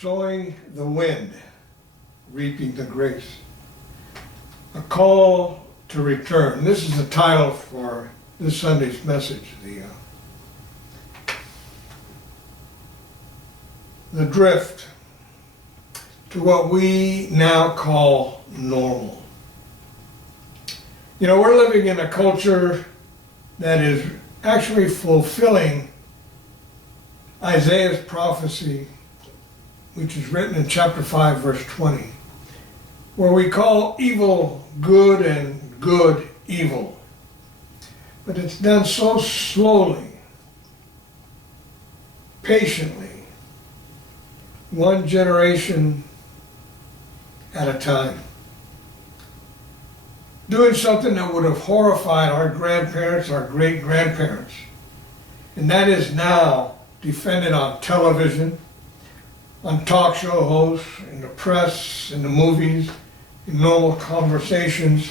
Sowing the wind, reaping the grace. A call to return. This is the title for this Sunday's message. The drift to what we now call normal. You know, we're living in a culture that is actually fulfilling Isaiah's prophecy, which is written in chapter 5, verse 20, where we call evil good and good evil. But it's done so slowly, patiently, one generation at a time. Doing something that would have horrified our grandparents, our great-grandparents. And that is now defended on television, on talk show hosts, in the press, in the movies, in normal conversations,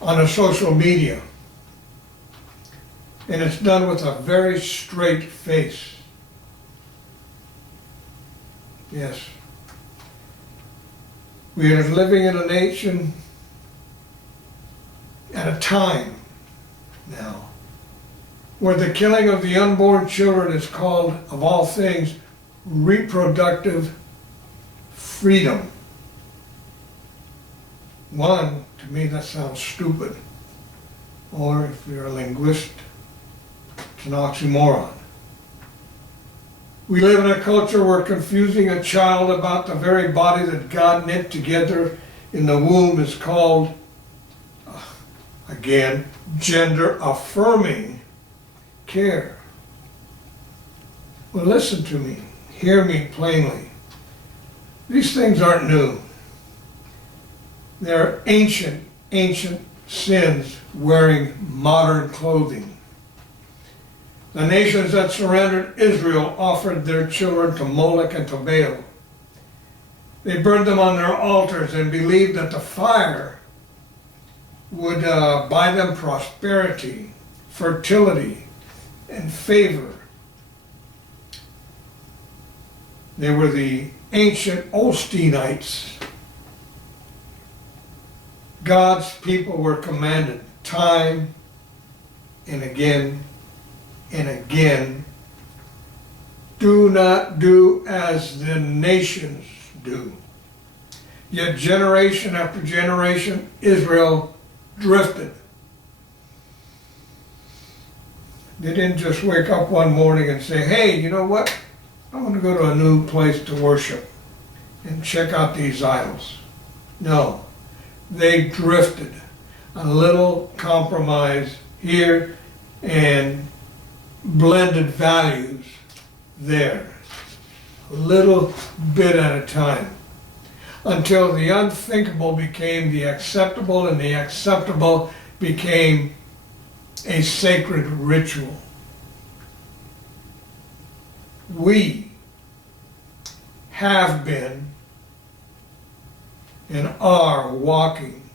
on a social media. And it's done with a very straight face. Yes. We are living in a nation at a time now where the killing of the unborn children is called, of all things, reproductive freedom. One, to me that sounds stupid. Or if you're a linguist, it's an oxymoron. We live in a culture where confusing a child about the very body that God knit together in the womb is called, again, gender-affirming care. Well, listen to me. Hear me plainly. These things aren't new. They're ancient sins wearing modern clothing. The nations that surrendered Israel offered their children to Moloch and to Baal. They burned them on their altars and believed that the fire would buy them prosperity, fertility, and favor. They were the ancient Olsteinites. God's people were commanded time and again, do not do as the nations do. Yet generation after generation, Israel drifted. They didn't just wake up one morning and say, hey, you know what? I want to go to a new place to worship and check out these idols. No, they drifted. A little compromise here and blended values there, a little bit at a time, until the unthinkable became the acceptable and the acceptable became a sacred ritual. We have been and are walking,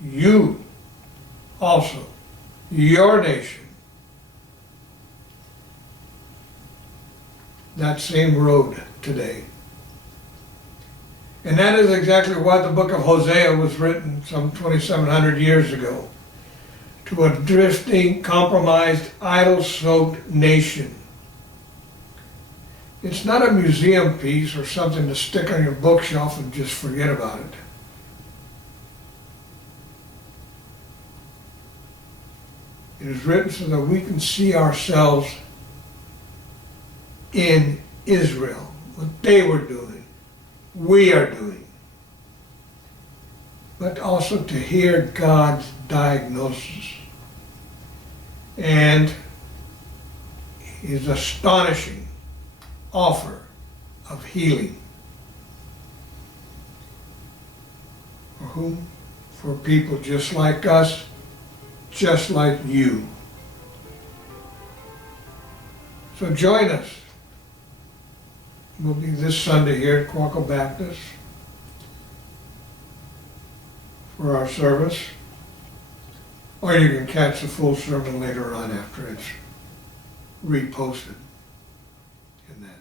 you also, your nation, that same road today. And that is exactly why the book of Hosea was written some 2,700 years ago, to a drifting, compromised, idol-soaked nation. It's not a museum piece or something to stick on your bookshelf and just forget about it. It is written so that we can see ourselves in Israel, what they were doing, we are doing. But also to hear God's diagnosis and His astonishing offer of healing. For whom? For people just like us, just like you. So join us. We'll be this Sunday here at Quaco Baptist for our service. Or you can catch the full sermon later on after it's reposted in that.